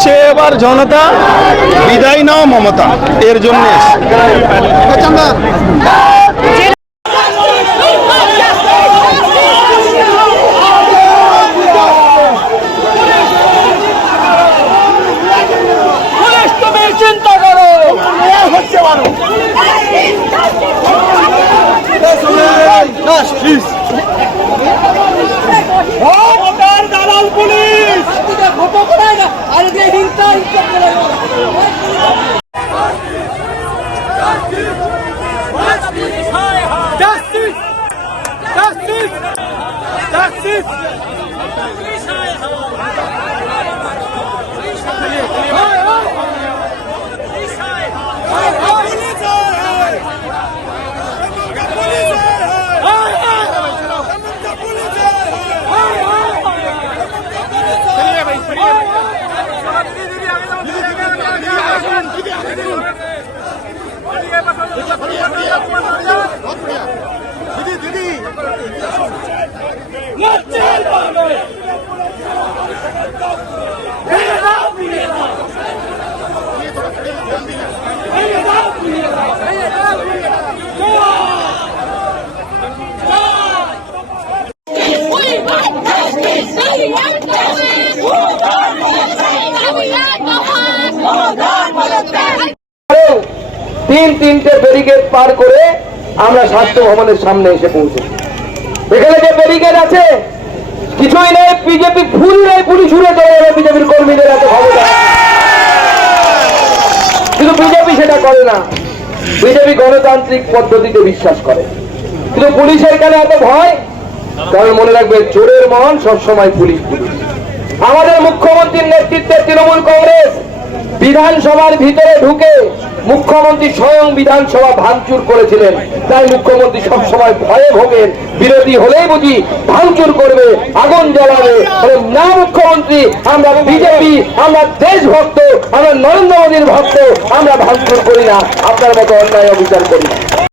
বলছে এবার জনতা বিদায় নাও মমতা এর জন্য でい তিন তিনটে ব্যারিকেড পার করে আমরা স্বাস্থ্য ভবনের সামনে এসে পৌঁছেছি। এখানে যে ব্যারিকেড আছে, কিছুই নেই বিজেপি ফুল নেই, পুলিশ উড়ে চলে বিজেপির কর্মীদের এত ক্ষমতা। কিন্তু বিজেপি সেটা করে না। বিজেপি গণতান্ত্রিক পদ্ধতিতে বিশ্বাস করে। কিন্তু পুলিশের কেন এত ভয়? কারণ মনে রাখবে, চোরের মন সবসময় পুলিশ পুলিশ আমাদের মুখ্যমন্ত্রীর নেতৃত্বে তৃণমূল কংগ্রেস বিধানসভার ভিতরে ঢুকে মুখ্যমন্ত্রী স্বয়ং বিধানসভা ভাঙচুর করেছিলেন। তাই মুখ্যমন্ত্রী সবসময় ভয়ে ভোগেন বিরোধী হলেই বুঝি ভাঙচুর করবে আগুন জ্বালাবে। বলে, না মুখ্যমন্ত্রী আমরা বিজেপি আমরা দেশভক্ত আমরা নরেন্দ্র মোদীর ভক্ত আমরা ভাঙচুর করি না। আপনার মতো অন্যায় অবিচার করি না।